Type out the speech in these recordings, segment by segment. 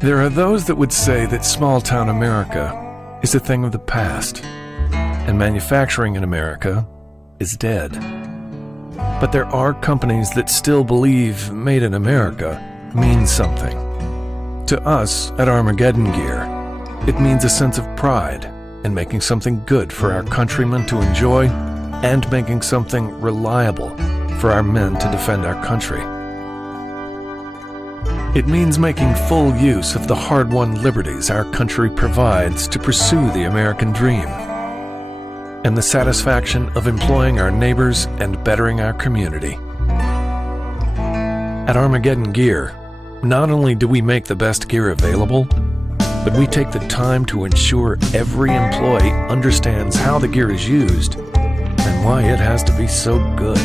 There are those that would say that small-town America is a thing of the past, and manufacturing in America is dead. But there are companies that still believe Made in America means something. To us at Armageddon Gear, it means a sense of pride in making something good for our countrymen to enjoy and making something reliable for our men to defend our country. It means making full use of the hard-won liberties our country provides to pursue the American dream, and the satisfaction of employing our neighbors and bettering our community. At Armageddon Gear, not only do we make the best gear available, but we take the time to ensure every employee understands how the gear is used and why it has to be so good.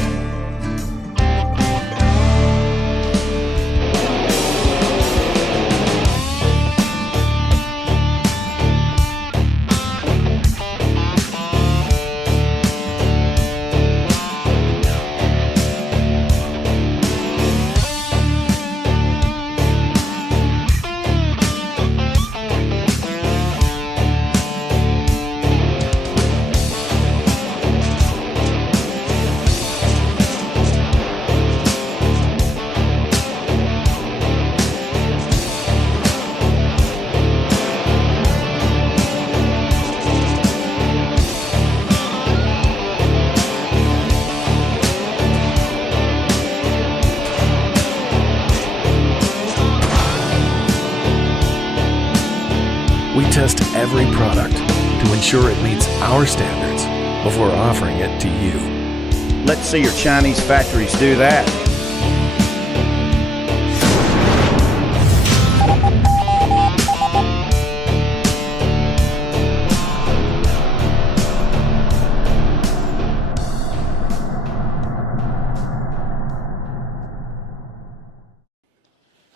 We test every product to ensure it meets our standards before offering it to you. Let's see your Chinese factories do that.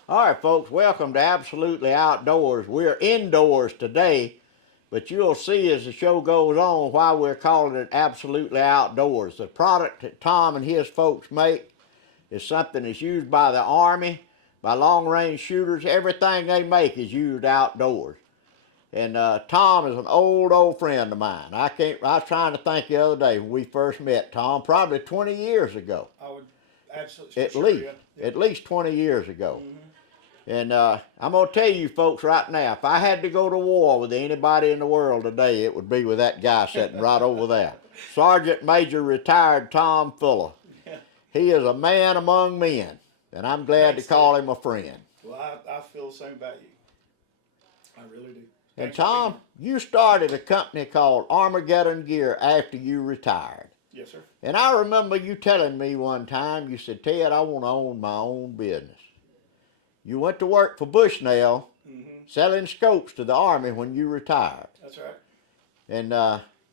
All right, folks, welcome to Absolutely Outdoors. We're indoors today, but you'll see as the show goes on why we're calling it Absolutely Outdoors. The product that Tom and his folks make is something that's used by the Army, by long-range shooters. Everything they make is used outdoors. And Tom is an old friend of mine. I was trying to think the other day when we first met, Tom, probably 20 years ago. I would absolutely. At least 20 years ago. Mm-hmm. And I'm going to tell you folks right now, if I had to go to war with anybody in the world today, it would be with that guy sitting right over there. Sergeant Major retired Tom Fuller. Yeah. He is a man among men, and I'm glad to call him a friend. Well, I feel the same about you. I really do. And Tom, you started a company called Armageddon Gear after you retired. Yes, sir. And I remember you telling me one time, you said, Ted, I want to own my own business. You went to work for Bushnell, selling scopes to the Army when you retired. That's right. And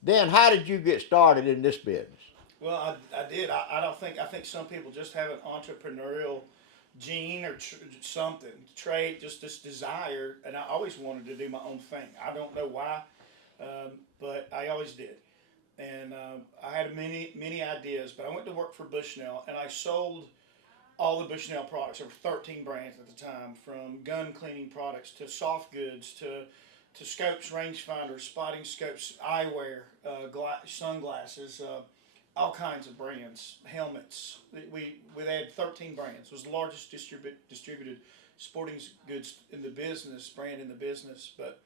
then how did you get started in this business? Well, I did. I think some people just have an entrepreneurial gene or something, trait, just this desire. And I always wanted to do my own thing. I don't know why, but I always did. And I had many ideas, but I went to work for Bushnell and I sold all the Bushnell products. There were 13 brands at the time, from gun cleaning products to soft goods to scopes, rangefinders, spotting scopes, eyewear, sunglasses, all kinds of brands, helmets. We had 13 brands. It was the largest distributed sporting goods in the business, brand in the business. But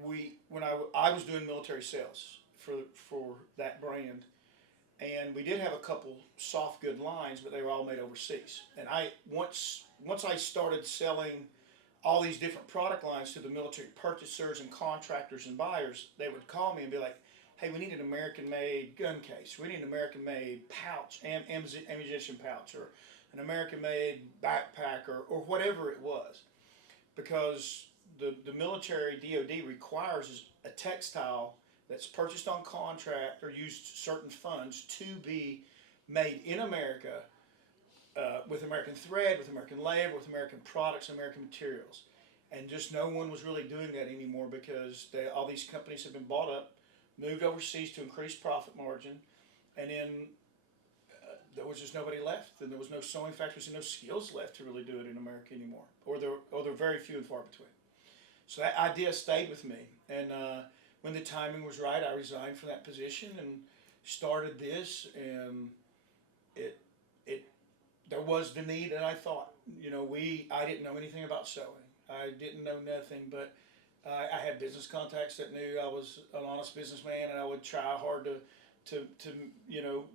when I was doing military sales for that brand. And we did have a couple soft good lines, but they were all made overseas. And once I started selling all these different product lines to the military purchasers and contractors and buyers, they would call me and be like, hey, we need an American-made gun case. We need an American-made pouch, ammunition pouch, or an American-made backpack, or whatever it was. Because the military DOD requires a textile that's purchased on contract or used certain funds to be made in America with American thread, with American labor, with American products, American materials. And just no one was really doing that anymore because all these companies have been bought up, moved overseas to increase profit margin, and then there was just nobody left, and there was no sewing factories and no skills left to really do it in America anymore, or they're very few and far between. So that idea stayed with me, and when the timing was right, I resigned from that position and started this, and it there was the need, and I thought, I didn't know anything about sewing. I didn't know nothing, but I had business contacts that knew I was an honest businessman, and I would try hard to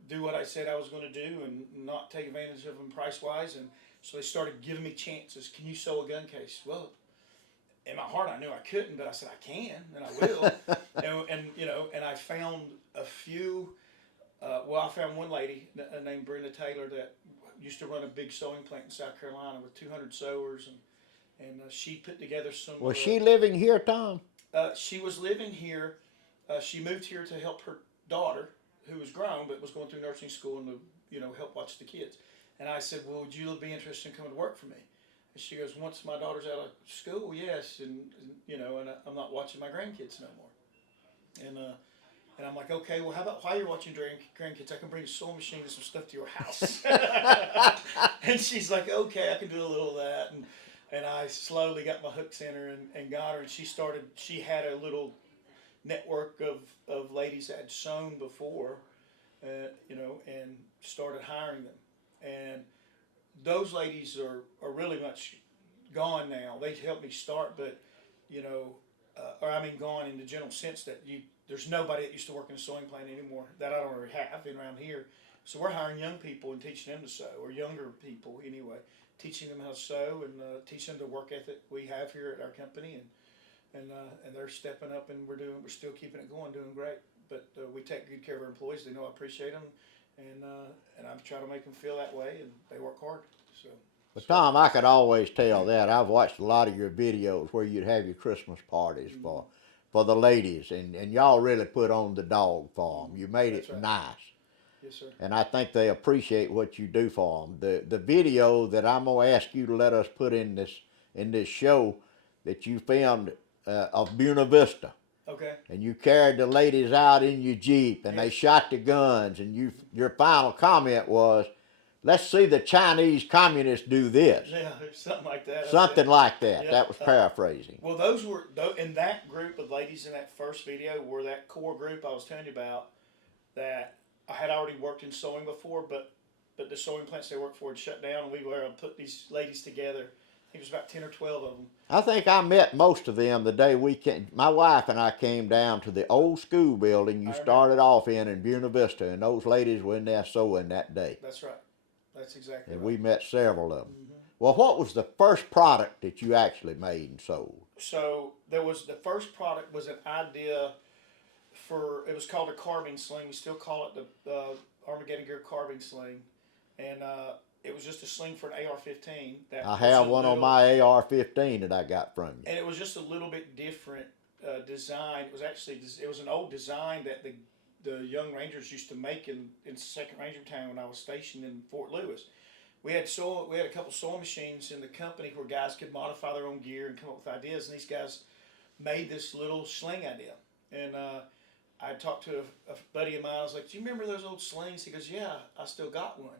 do what I said I was going to do and not take advantage of them price wise. And so they started giving me chances. Can you sew a gun case? Well, in my heart I knew I couldn't, but I said I can and I will. and I found a few. I found one lady named Brenda Taylor that used to run a big sewing plant in South Carolina with 200 sewers, and she put together some. Was she living here, Tom? She was living here. She moved here to help her daughter, who was grown but was going through nursing school, and to help watch the kids. And I said, well, would you be interested in coming to work for me? And she goes, once my daughter's out of school, yes, and I'm not watching my grandkids no more. And I'm like, okay, well, how about while you're watching grandkids, I can bring a sewing machine and some stuff to your house. And she's like, okay, I can do a little of that. And I slowly got my hooks in her and got her. And she had a little network of ladies that had sewn before, and started hiring them. And those ladies are really much gone now. They helped me start, but, gone in the general sense that there's nobody that used to work in a sewing plant anymore that I don't already have been around here. So we're hiring young people and teaching them to sew, or younger people anyway, teaching them how to sew and teaching them the work ethic we have here at our company, and they're stepping up, and we're still keeping it going, doing great. But we take good care of our employees. They know I appreciate them, and I'm trying to make them feel that way, and they work hard. So. But Tom, I could always tell that. I've watched a lot of your videos where you'd have your Christmas parties for the ladies, and y'all really put on the dog for them. You made it nice. Yes, sir. And I think they appreciate what you do for them. The video that I'm gonna ask you to let us put in this show that you filmed of Buena Vista. Okay. And you carried the ladies out in your Jeep, and they shot the guns, and your final comment was, let's see the Chinese communists do this. Yeah, something like that. Something like that. Yeah. That was paraphrasing. Well, those were in that group of ladies in that first video were that core group I was telling you about, that I had already worked in sewing before, but the sewing plants they worked for had shut down, and we were able to put these ladies together. I think it was about 10 or 12 of them. I think I met most of them the day my wife and I came down to the old school building you started off in Buena Vista, and those ladies were in there sewing that day. That's right. That's exactly and right. We met several of them. Mm-hmm. Well, what was the first product that you actually made and sold? So the first product was an idea it was called a carbine sling. We still call it the Armageddon Gear carbine sling. And it was just a sling for an AR-15. I have one on my AR-15 that I got from you. And it was just a little bit different design. It was an old design that the young Rangers used to make in 2nd Ranger Battalion when I was stationed in Fort Lewis. We had a couple sewing machines in the company where guys could modify their own gear and come up with ideas. And these guys made this little sling idea. And I talked to a buddy of mine. I was like, "Do you remember those old slings?" He goes, "Yeah, I still got one."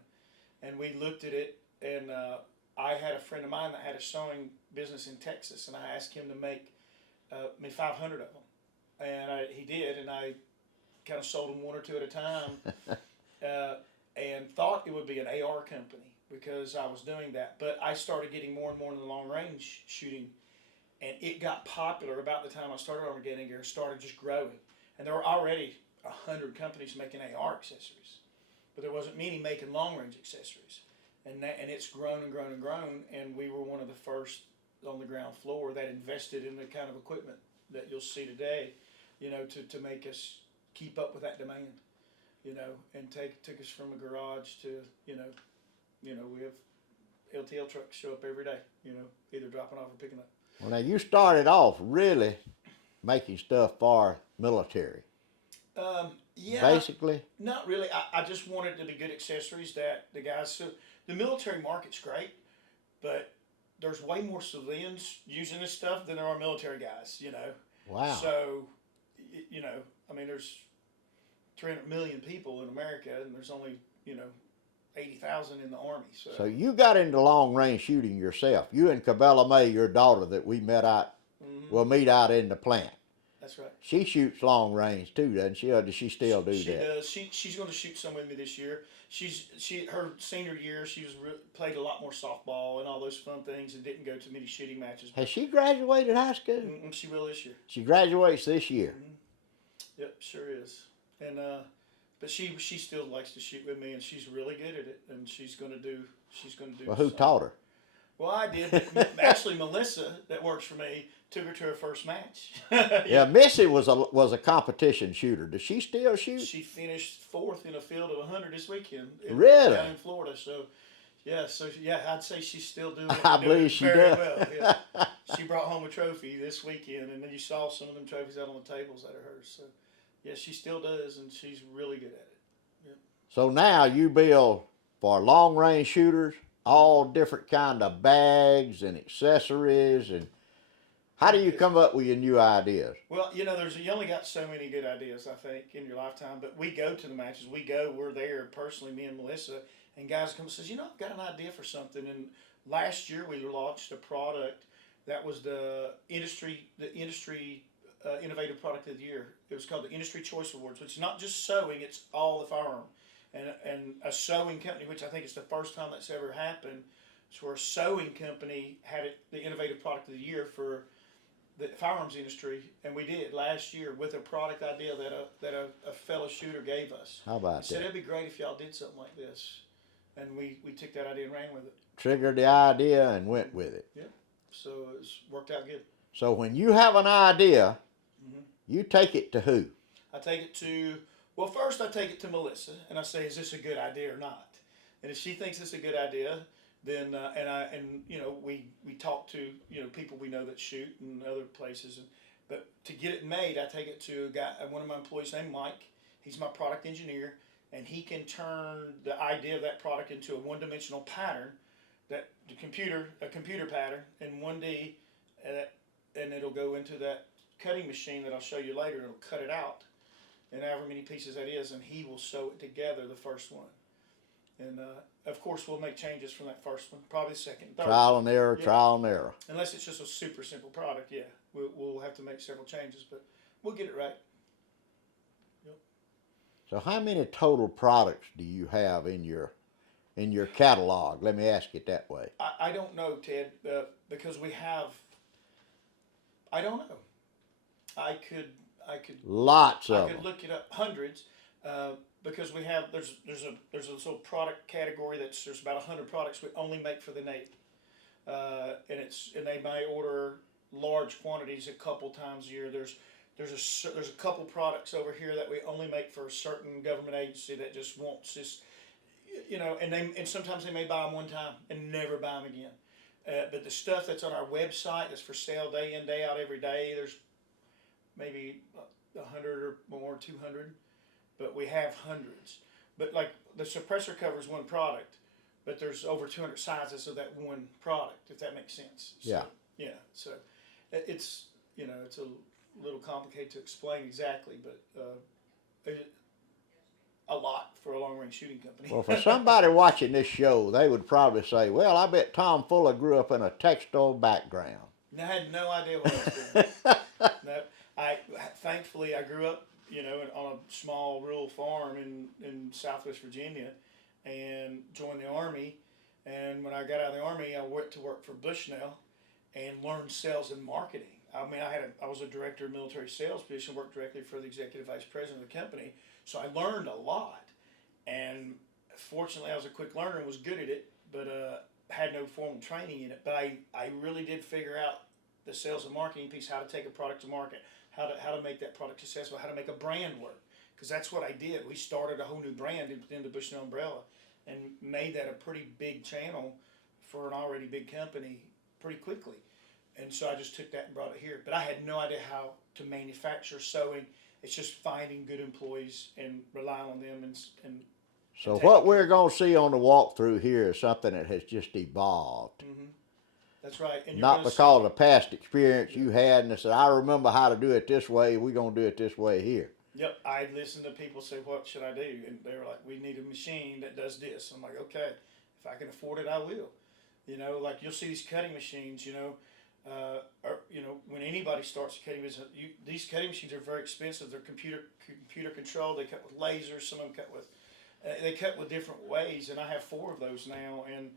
And we looked at it, and I had a friend of mine that had a sewing business in Texas, and I asked him to make me 500 of them, and he did, and I kind of sold them one or two at a time, and thought it would be an AR company because I was doing that. But I started getting more and more in the long range shooting, and it got popular about the time I started Armageddon Gear. Started just growing, and there were already 100 companies making AR accessories, but there wasn't many making long range accessories, and it's grown and grown and grown. And we were one of the first on the ground floor that invested in the kind of equipment that you'll see today, to make us keep up with that demand, and took us from a garage to, we have LTL trucks show up every day, either dropping off or picking up. Well, now you started off really making stuff for military. Yeah. Basically? Not really. I just wanted to be good accessories that the guys, so the military market's great, but there's way more civilians using this stuff than there are military guys, Wow. So, there's 300 million people in America, and there's only, 80,000 in the Army. So you got into long range shooting yourself. You and Cabela May, your daughter that we met out, we'll meet out in the plant. That's right. She shoots long range too, doesn't she? Or does she still do that? She does. She's going to shoot some with me this year. Her senior year, she played a lot more softball and all those fun things, and didn't go to many shooting matches. Has she graduated high school? She will this year. She graduates this year. Yep, sure is. And but she still likes to shoot with me, and she's really good at it. And she's going to do. Well, who taught her? Well, I did. Actually, Melissa, that works for me, took her to her first match. Yeah, Missy was a competition shooter. Does she still shoot? She finished 4th in a field of 100 this weekend. Really? Down in Florida. So, I'd say she's still doing it. I believe she very does. well. Yeah. She brought home a trophy this weekend, and then you saw some of them trophies out on the tables that are hers. So, yeah, she still does, and she's really good at it. Yep. So now you build for long range shooters, all different kind of bags and accessories, and how do you come up with your new ideas? Well, you only got so many good ideas, I think, in your lifetime. But we go to the matches. We're there personally, me and Melissa, and guys come and says, I've got an idea for something. And last year we launched a product that was the industry innovative product of the year. It was called the Industry Choice Awards, which is not just sewing; it's all the firearm. And a sewing company, which I think is the first time that's ever happened, is where a sewing company had the innovative product of the year for the firearms industry, and we did last year with a product idea that a fellow shooter gave us. How about He said that? it'd be great if y'all did something like this, and we took that idea and ran with it. Triggered the idea and went with it. Yeah, so it's worked out good. So when you have an idea, you take it to who? I take it to, well, first I take it to Melissa, and I say, is this a good idea or not? And if she thinks it's a good idea, then we talk to people we know that shoot and other places, but to get it made, I take it to one of my employees named Mike. He's my product engineer, and he can turn the idea of that product into a one-dimensional pattern, that a computer pattern in 1D, and it'll go into that cutting machine that I'll show you later. It'll cut it out, and however many pieces that is, and he will sew it together, the first one. And of course, we'll make changes from that first one, probably second, third. Trial and error, Yeah. trial and error. Unless it's just a super simple product, yeah, we'll have to make several changes, but we'll get it right. Yep. So how many total products do you have in your catalog? Let me ask it that way. I don't know, Ted, because we have. I don't know. I could. Lots I of could them. look it up, hundreds, because we have. There's a little product category there's about 100 products we only make for the Navy, and they may order large quantities a couple times a year. There's a couple products over here that we only make for a certain government agency that just wants this, and sometimes they may buy them one time and never buy them again. But the stuff that's on our website is for sale day in, day out, every day. There's maybe 100 or more, 200, but we have hundreds. But like the suppressor cover is one product, but there's over 200 sizes of that one product, if that makes sense. So, Yeah. Yeah. So it's it's a little complicated to explain exactly, but a lot for a long range shooting company. Well, for somebody watching this show, they would probably say, well, I bet Tom Fuller grew up in a textile background. I had no idea what I was doing. No, thankfully I grew up, on a small rural farm in Southwest Virginia, and joined the Army. And when I got out of the Army, I went to work for Bushnell and learned sales and marketing. I mean, I was a director of military sales position, worked directly for the executive vice president of the company. So I learned a lot, and fortunately I was a quick learner and was good at it, but had no formal training in it. But I really did figure out the sales and marketing piece, how to take a product to market, how to make that product successful, how to make a brand work, because that's what I did. We started a whole new brand in the Bushnell umbrella and made that a pretty big channel for an already big company pretty quickly. And so I just took that and brought it here. But I had no idea how to manufacture sewing. It's just finding good employees and relying on them. And So what we're going to see on the walkthrough here is something that has just evolved. Mm-hmm. That's right. And Not because of past experience you had and said, I remember how to do it this way, we're going to do it this way here. Yep, I listen to people say, "What should I do?" And they're like, "We need a machine that does this." I'm like, "Okay, if I can afford it, I will." Like you'll see these cutting machines. When anybody starts a cutting business, these cutting machines are very expensive. They're computer controlled. They cut with lasers. Some of them cut with they cut with different ways, and I have 4 of those now, and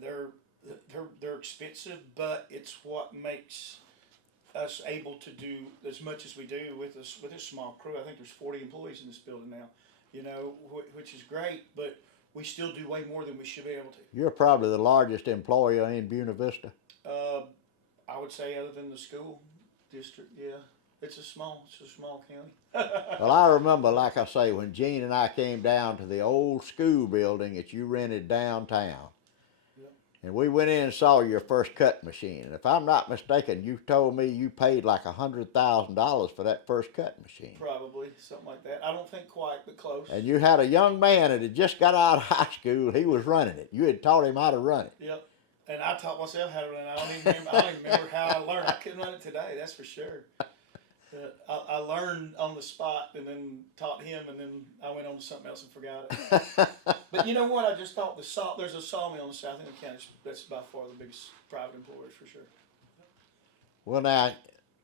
they're they're expensive, but it's what makes us able to do as much as we do with a small crew. I think there's 40 employees in this building now, which is great, but we still do way more than we should be able to. You're probably the largest employer in Buena Vista. I would say, other than the school district, yeah, it's a small county. Well, I remember, like I say, when Gene and I came down to the old school building that you rented downtown, Yep. and we went in and saw your first cut machine. And if I'm not mistaken, you told me you paid like $100,000 for that first cut machine. Probably something like that. I don't think quite, but close. And you had a young man that had just got out of high school. He was running it. You had taught him how to run it. Yep. And I taught myself how to run it. I don't even remember how I learned. I couldn't run it today, that's for sure. I learned on the spot and then taught him, and then I went on to something else and forgot it. But you know what? I just thought there's a sawmill in the south end of the county. That's by far the biggest private employer for sure. Well, now,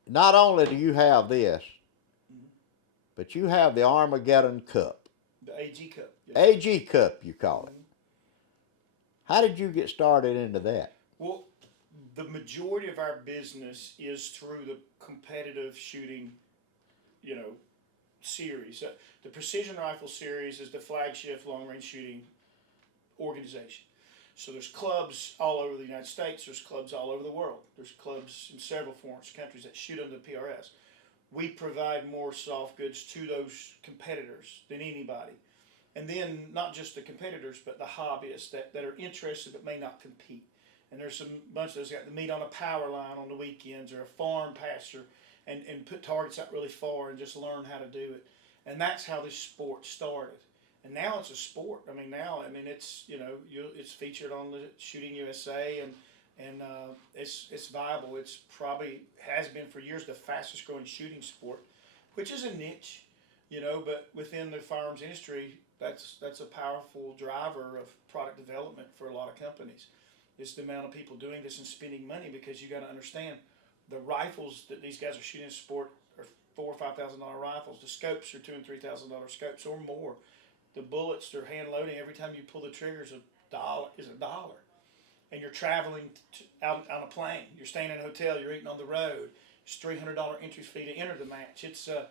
not only do you have this, but you have the Armageddon Cup. The AG Cup. Yes. AG Cup, you call it. How did you get started into that? Well, the majority of our business is through the competitive shooting, series. The Precision Rifle Series is the flagship long-range shooting organization. So there's clubs all over the United States. There's clubs all over the world. There's clubs in several foreign countries that shoot under the PRS. We provide more soft goods to those competitors than anybody. And then not just the competitors, but the hobbyists that are interested but may not compete. And there's some bunch of those got to meet on a power line on the weekends or a farm pasture and put targets out really far and just learn how to do it. And that's how this sport started. And now it's a sport. It's it's featured on the Shooting USA and it's viable. It's probably has been for years the fastest growing shooting sport, which is a niche, but within the firearms industry, that's a powerful driver of product development for a lot of companies. It's the amount of people doing this and spending money, because you got to understand the rifles that these guys are shooting in sport are $4,000 or $5,000 rifles. The scopes are $2,000 and $3,000 scopes or more. The bullets they're hand loading. Every time you pull the trigger is $1. And you're traveling out on a plane. You're staying in a hotel. You're eating on the road. It's $300 entry fee to enter the match. It's the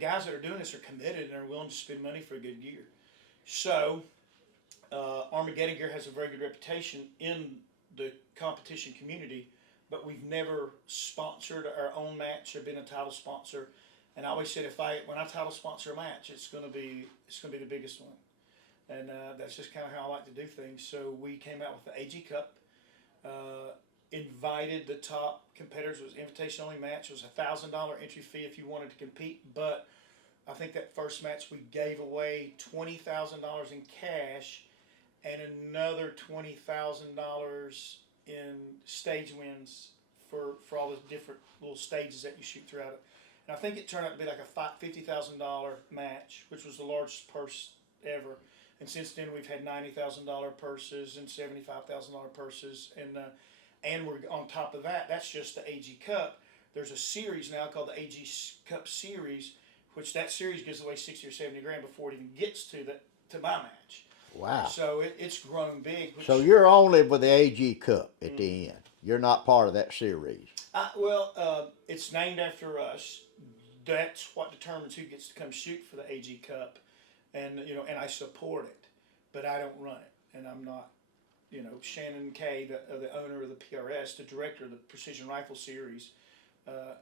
guys that are doing this are committed and are willing to spend money for a good gear. So Armageddon Gear has a very good reputation in the competition community, but we've never sponsored our own match or been a title sponsor. And I always said, when I title sponsor a match, it's going to be the biggest one. And that's just kind of how I like to do things. So we came out with the AG Cup, invited the top competitors. It was an invitation only match. It was a $1,000 entry fee if you wanted to compete. But I think that first match we gave away $20,000 in cash and another $20,000 in stage wins for all the different little stages that you shoot throughout it. And I think it turned out to be like a $50,000 match, which was the largest purse ever. And since then, we've had $90,000 purses and $75,000 purses, and we're on top of that. That's just the AG Cup. There's a series now called the AG Cup Series, which that series gives away 60 or 70 grand before it even gets to my match. Wow! So it's grown big. So you're only with the AG Cup at the end. You're not part of that series. It's named after us. That's what determines who gets to come shoot for the AG Cup. And I support it, but I don't run it, and I'm not, Shannon Kay, the owner of the PRS, the director of the Precision Rifle Series.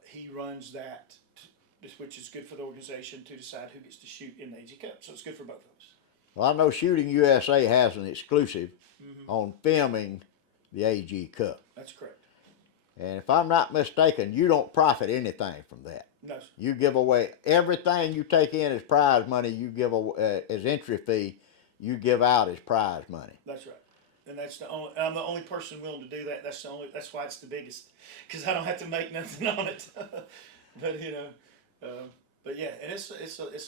He runs that, which is good for the organization to decide who gets to shoot in the AG Cup. So it's good for both of us. Well, I know Shooting USA has an exclusive on filming the AG Cup. That's correct. And if I'm not mistaken, you don't profit anything from that. No, sir. You give away everything you take in as prize money. You give away as entry fee. You give out as prize money. That's right. And I'm the only person willing to do that. That's why it's the biggest, because I don't have to make nothing on it. But But yeah, and it's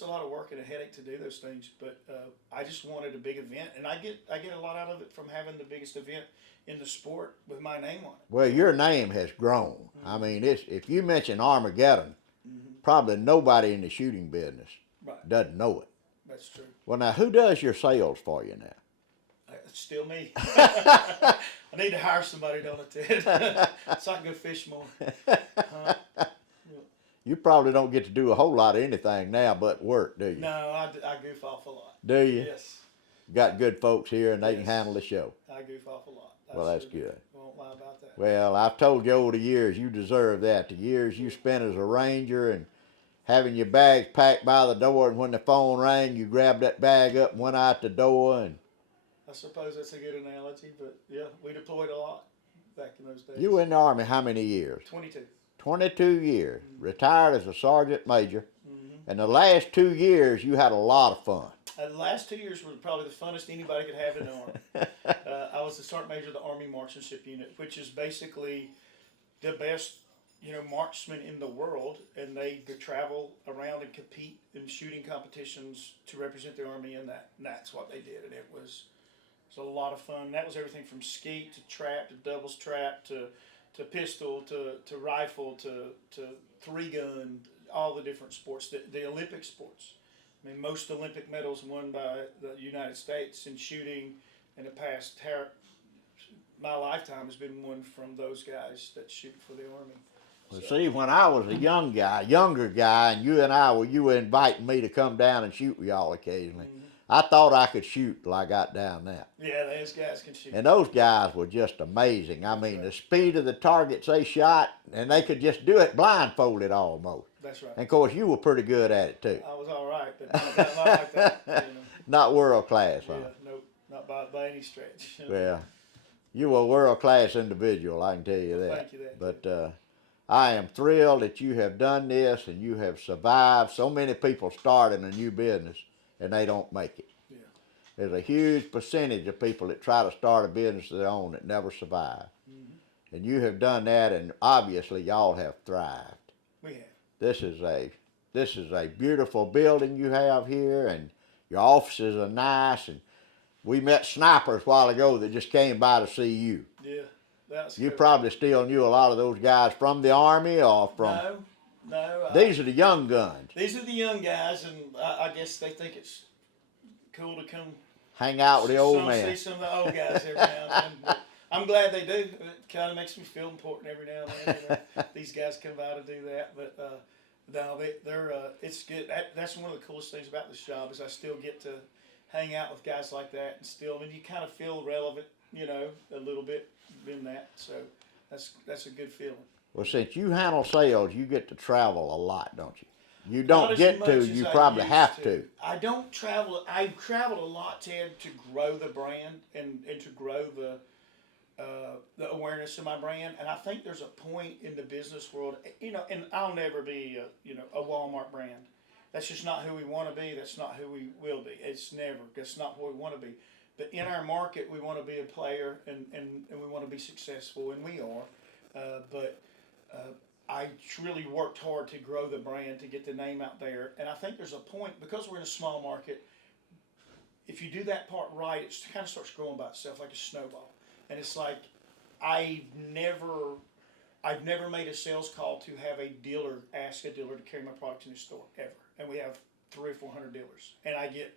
a lot of work and a headache to do those things. But I just wanted a big event, and I get a lot out of it from having the biggest event in the sport with my name on it. Well, your name has grown. I mean, if you mention Armageddon, probably nobody in the shooting business Right. doesn't know it. That's true. Well, now who does your sales for you now? It's still me. I need to hire somebody, don't I, Ted? So I can go fish more. You probably don't get to do a whole lot of anything now but work, do you? No, I goof off a lot. Do you? Yes. Got good folks here and they can Yes. handle the show. I goof off a lot. Well, that's sure do. good. Won't lie about that. Well, I've told you over the years you deserve that. The years you spent as a ranger and having your bags packed by the door, and when the phone rang, you grabbed that bag up and went out the door. And I suppose that's a good analogy, but yeah, we deployed a lot back in those days. you were in the Army how many years? 22. 22 years. Retired as a sergeant major. And the last 2 years, you had a lot of fun. The last 2 years were probably the funnest anybody could have in the Army. I was the sergeant major of the Army Marksmanship Unit, which is basically the best, marksmen in the world, and they could travel around and compete in shooting competitions to represent the Army in that. And that's what they did, and it was a lot of fun. That was everything from skeet to trap to doubles trap to pistol to rifle to three gun, all the different sports, the Olympic sports. I mean, most Olympic medals won by the United States in shooting in the past. My lifetime has been won from those guys that shoot for the Army. Well, see, when I was a younger guy, and you were inviting me to come down and shoot with y'all occasionally. I thought I could shoot till I got down there. Yeah, those guys can shoot. And those guys were just amazing. I mean, the speed of the targets they shot, and they could just do it blindfolded almost. That's right. And of course, you were pretty good at it too. I was all right, but not like that. Not world class, huh? Yeah, nope, not by any stretch. Well, you were a world class individual, I can tell you that. Thank you, that. But I am thrilled that you have done this and you have survived. So many people start in a new business and they don't make it. Yeah. There's a huge percentage of people that try to start a business of their own that never survive. And you have done that, and obviously y'all have thrived. We have. This is a beautiful building you have here, and your offices are nice. And we met snipers a while ago that just came by to see you. Yeah, that's. You good. probably still knew a lot of those guys from the Army or from. No. These are the young guns. These are the young guys, and I guess they think it's cool to come Hang out with the old man. See some of the old guys every now and then. But I'm glad they do. It kind of makes me feel important every now and then. These guys come by to do that, but no, they're it's good. That's one of the coolest things about this job is I still get to hang out with guys like that, and still, you kind of feel relevant, a little bit in that. So that's a good feeling. Well, since you handle sales, you get to travel a lot, don't you? You Not don't as get much to. as You I probably used have to. I don't travel. I've traveled a lot, Ted, to grow the brand and to grow the awareness of my brand. And I think there's a point in the business world, and I'll never be a Walmart brand. That's just not who we want to be. That's not who we will be. That's not what we want to be. But in our market, we want to be a player, and we want to be successful, and we are. But I really worked hard to grow the brand, to get the name out there. And I think there's a point, because we're in a small market, if you do that part right, it kind of starts growing by itself like a snowball. And it's like, I've never made a sales call to have ask a dealer to carry my product in his store, ever. And we have 300 or 400 dealers. And I get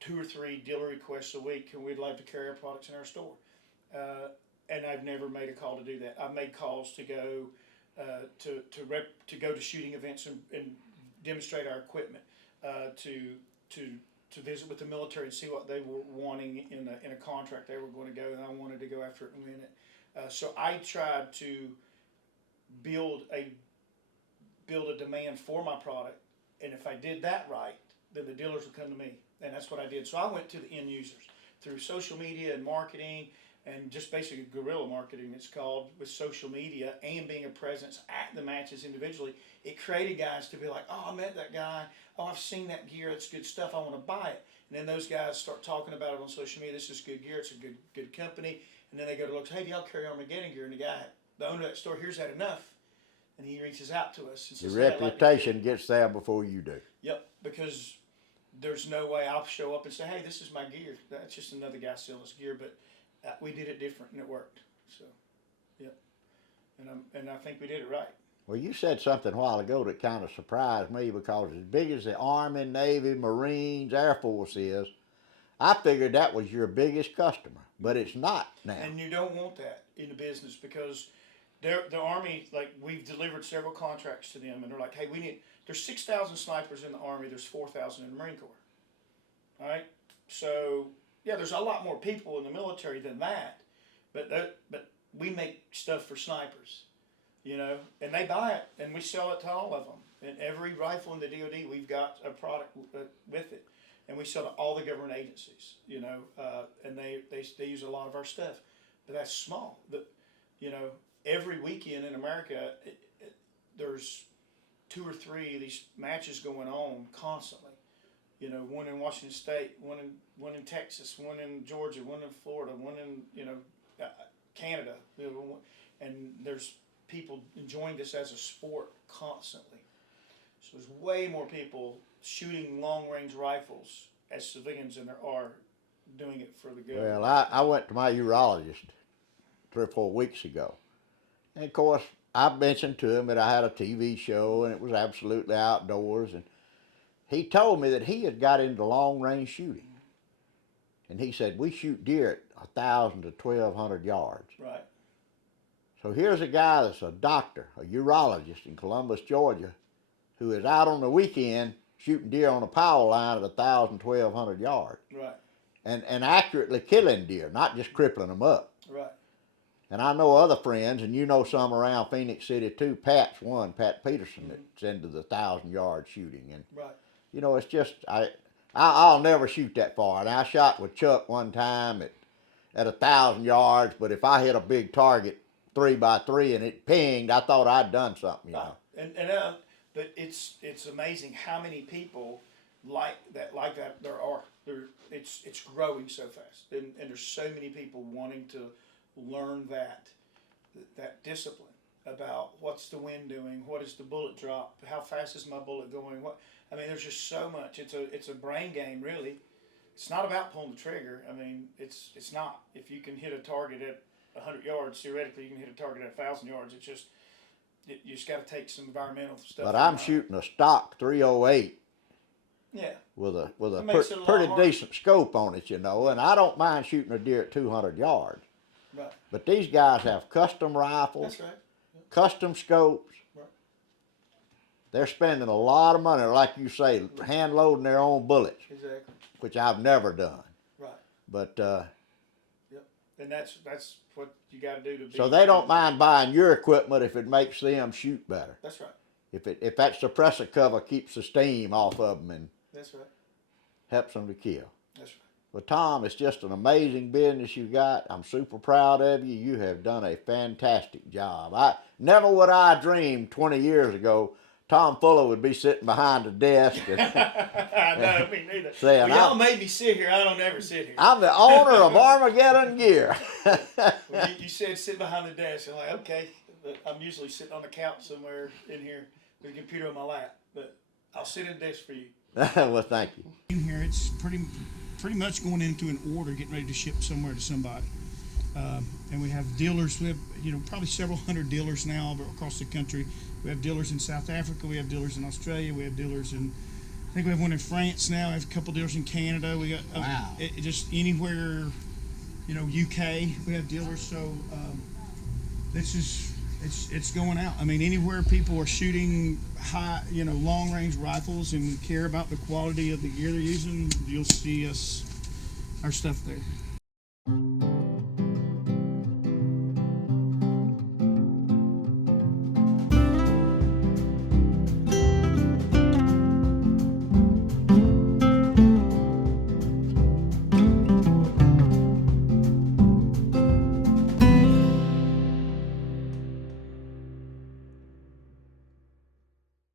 2 or 3 dealer requests a week, and we'd like to carry our products in our store. And I've never made a call to do that. I've made calls to go to go to shooting events and demonstrate our equipment, to visit with the military and see what they were wanting in a contract they were going to go, and I wanted to go after it and win it. So I tried to build a demand for my product, and if I did that right, then the dealers would come to me, and that's what I did. So I went to the end users through social media and marketing, and just basically guerrilla marketing, it's called, with social media and being a presence at the matches individually. It created guys to be like, oh, I met that guy. Oh, I've seen that gear. It's good stuff. I want to buy it. And then those guys start talking about it on social media. This is good gear. It's a good company. And then they go to look, hey, do y'all carry Armageddon Gear? And the owner of that store hears that enough. and he reaches out to us and The says, "Hey, I'd like to reputation gets there before you do. Yep, because there's no way I'll show up and say, "Hey, this is my gear." That's just another guy selling us gear, but we did it different and it worked. So, yep, and I think we did it right. Well, you said something a while ago that kind of surprised me, because as big as the Army, Navy, Marines, Air Force is, I figured that was your biggest customer, but it's not now. And you don't want that in the business, because the Army, like, we've delivered several contracts to them, and they're like, "Hey, there's 6,000 snipers in the Army, there's 4,000 in the Marine Corps." All right? So, yeah, there's a lot more people in the military than that, but we make stuff for snipers, and they buy it, and we sell it to all of them. And every rifle in the DoD, we've got a product with it, and we sell to all the government agencies, and they use a lot of our stuff, but that's small. Every weekend in America, there's 2 or 3 of these matches going on constantly. One in Washington State, one in Texas, one in Georgia, one in Florida, one in Canada, and there's people enjoying this as a sport constantly. So there's way more people shooting long-range rifles as civilians than there are doing it for the government. Well, I went to my urologist 3 or 4 weeks ago, and of course I mentioned to him that I had a TV show and it was absolutely outdoors, and he told me that he had got into long-range shooting, and he said we shoot deer at 1,000 to 1,200 yards. Right. So here's a guy that's a doctor, a urologist in Columbus, Georgia, who is out on the weekend shooting deer on a power line at 1,000, 1,200 yards. Right. And accurately killing deer, not just crippling them up. Right. And I know other friends, and you know some around Phoenix City too. Pat's one, Pat Peterson, that's into the 1,000-yard shooting. And Right. it's just I'll never shoot that far. And I shot with Chuck one time at 1,000 yards, but if I hit a big target 3x3 and it pinged, I thought I'd done something. But it's amazing how many people like that there are. It's growing so fast, and there's so many people wanting to learn that discipline about what's the wind doing, what is the bullet drop, how fast is my bullet going. There's just so much. It's a brain game, really. It's not about pulling the trigger. It's not. If you can hit a target at 100 yards, theoretically you can hit a target at 1,000 yards. You just got to take some environmental stuff. But I'm shooting a stock 308. Yeah. With a It pretty decent scope on it, and I don't mind shooting a deer at 200 yards. Right. But these guys have custom rifles, That's right. custom scopes. Right. They're spending a lot of money, like you say, hand loading their own bullets. Exactly. Which I've never done. Right. But yep. And that's what you got to do to be. So they don't mind buying your equipment if it makes them shoot better. That's right. If that suppressor cover keeps the steam off of them and that's right. helps them to kill. That's right. Well, Tom, it's just an amazing business you got. I'm super proud of you. You have done a fantastic job. Never would I dream 20 years ago Tom Fuller would be sitting behind the desk. And, I know, me neither. Saying, y'all made me sit here. I don't ever sit here. I'm the owner of Armageddon Gear. Well, you said sit behind the desk. I'm like, okay. But I'm usually sitting on the couch somewhere in here with a computer on my lap. But I'll sit in the desk for you. Well, thank you. In here, it's pretty much going into an order, getting ready to ship somewhere to somebody. And we have dealers. We have probably several hundred dealers now across the country. We have dealers in South Africa. We have dealers in Australia. We have dealers in, I think we have one in France now. We have a couple dealers in Canada. We got just anywhere, UK. We have dealers. So this is it's going out. I mean, anywhere people are shooting high, long range rifles and care about the quality of the gear they're using, you'll see our stuff there.